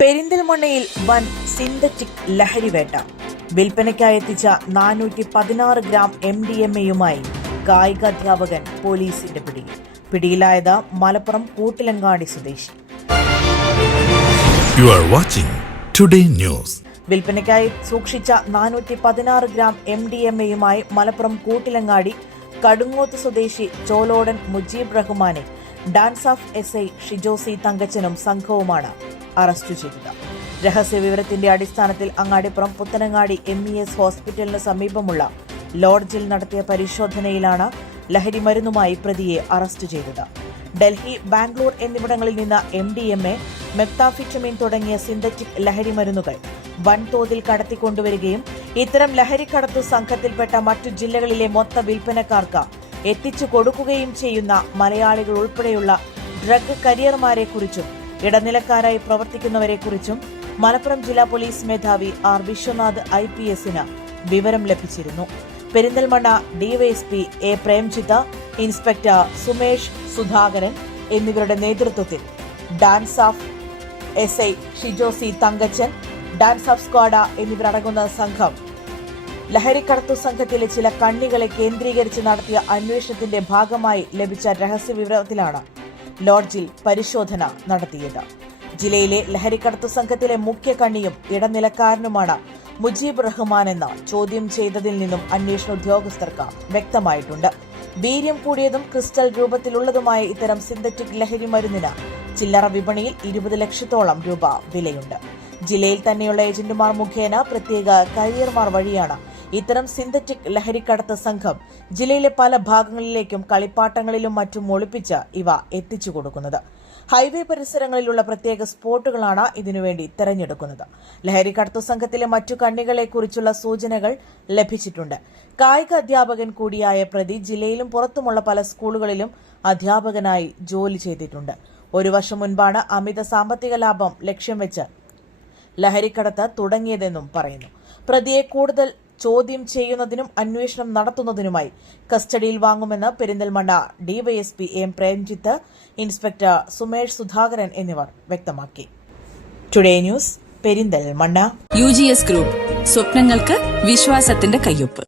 പെരിന്തൽമണ്ണയിൽ വൻ സിന്തറ്റിക് ലഹരിവേട്ട. വിൽപ്പനയ്ക്കായി എത്തിച്ച 416 ഗ്രാം MDMA-യുമായി കായികാധ്യാപകൻ പോലീസിന്റെ പിടിയിൽ. പിടിയിലായത് മലപ്പുറം കൂട്ടിലങ്ങാടി സ്വദേശി. വിൽപ്പനയ്ക്കായി സൂക്ഷിച്ച 416 ഗ്രാം MDMA-യുമായി മലപ്പുറം കൂട്ടിലങ്ങാടി കടുങ്ങോത്ത് സ്വദേശി ചോലോടൻ മുജീബ് റഹ്മാനെ ഡാൻസ് ഓഫ് SI ഷിജോസി തങ്കച്ചനും സംഘവുമാണ് അറസ്റ്റ് ചെയ്തത്. രഹസ്യവിവരത്തിന്റെ അടിസ്ഥാനത്തിൽ അങ്ങാടിപ്പുറം പുത്തനങ്ങാടി MES ഹോസ്പിറ്റലിന് സമീപമുള്ള ലോഡ്ജിൽ നടത്തിയ പരിശോധനയിലാണ് ലഹരി മരുന്നുമായി പ്രതിയെ അറസ്റ്റ് ചെയ്തത്. ഡൽഹി, ബാംഗ്ലൂർ എന്നിവിടങ്ങളിൽ നിന്ന് MDMA, മെപ്താഫിറ്റമിൻ തുടങ്ങിയ സിന്തറ്റിക് ലഹരി മരുന്നുകൾ വൻതോതിൽ കടത്തിക്കൊണ്ടുവരികയും ഇത്തരം ലഹരിക്കടത്തു സംഘത്തിൽപ്പെട്ട മറ്റു ജില്ലകളിലെ മൊത്ത വിൽപ്പനക്കാർക്ക് എത്തിച്ചു കൊടുക്കുകയും ചെയ്യുന്ന മലയാളികൾ ഉൾപ്പെടെയുള്ള ഡ്രഗ് കരിയർമാരെക്കുറിച്ചും ഇടനിലക്കാരായി പ്രവർത്തിക്കുന്നവരെക്കുറിച്ചും മലപ്പുറം ജില്ലാ പോലീസ് മേധാവി R. വിശ്വനാഥ് IPS-ന് വിവരം ലഭിച്ചിരുന്നു. Perinthalmanna DYSP A. Premjith, inspector Sumesh Sudhakaran എന്നിവരുടെ നേതൃത്വത്തിൽ DANSAF SI Shijo C Thankachan, DANSAF squad എന്നിവരടങ്ങുന്ന സംഘം ലഹരിക്കടത്തു സംഘത്തിലെ ചില കണ്ണികളെ കേന്ദ്രീകരിച്ച് നടത്തിയ അന്വേഷണത്തിന്റെ ഭാഗമായി ലഭിച്ച രഹസ്യവിവരത്തിലാണ് ലോഡ്ജിൽ പരിശോധന നടത്തിയത്. ജില്ലയിലെ ലഹരിക്കടത്തു സംഘത്തിലെ മുഖ്യ കണ്ണിയും ഇടനിലക്കാരനുമാണ് മുജീബ് റഹ്മാൻ എന്ന ചോദ്യം ചെയ്തതിൽ നിന്നും അന്വേഷണ ഉദ്യോഗസ്ഥർക്ക് വ്യക്തമായിട്ടുണ്ട്. വീര്യം കൂടിയതും ക്രിസ്റ്റൽ രൂപത്തിലുള്ളതുമായ ഇത്തരം സിന്തറ്റിക് ലഹരി മരുന്നിന് ചില്ലറ വിപണിയിൽ 20 ലക്ഷത്തോളം രൂപ വിലയുണ്ട്. ജില്ലയിൽ തന്നെയുള്ള ഏജന്റുമാർ മുഖേന പ്രത്യേക കരിയർമാർ വഴിയാണ് ഇത്തരം സിന്തറ്റിക് ലഹരിക്കടത്ത് സംഘം ജില്ലയിലെ പല ഭാഗങ്ങളിലേക്കും കളിപ്പാട്ടങ്ങളിലും മറ്റും ഒളിപ്പിച്ച് ഇവ എത്തിച്ചു കൊടുക്കുന്നത്. ഹൈവേ പരിസരങ്ങളിലുള്ള പ്രത്യേക സ്പോട്ടുകളാണ് ഇതിനുവേണ്ടി തെരഞ്ഞെടുക്കുന്നത്. ലഹരിക്കടത്തു സംഘത്തിലെ മറ്റു കണ്ണികളെക്കുറിച്ചുള്ള സൂചനകൾ ലഭിച്ചിട്ടുണ്ട്. കായിക അധ്യാപകൻ കൂടിയായ പ്രതി ജില്ലയിലും പുറത്തുമുള്ള പല സ്കൂളുകളിലും അധ്യാപകനായി ജോലി ചെയ്തിട്ടുണ്ട്. 1 വർഷം മുൻപാണ് അമിത സാമ്പത്തിക ലാഭം ലക്ഷ്യം വെച്ച് ലഹരിക്കടത്ത് തുടങ്ങിയതെന്നും പറയുന്നു. പ്രതിയെ കൂടുതൽ ചോദ്യം ചെയ്യുന്നതിനും അന്വേഷണം നടത്തുന്നതിനുമായി കസ്റ്റഡിയിൽ വാങ്ങുമെന്ന് Perinthalmanna DYSP A. Premjith, inspector Sumesh Sudhakaran എന്നിവർ വ്യക്തമാക്കി. Today news, Perinthalmanna. UGS group, സ്വപ്നങ്ങൾക്ക് വിശ്വാസത്തിന്റെ കയ്യൊപ്പ്.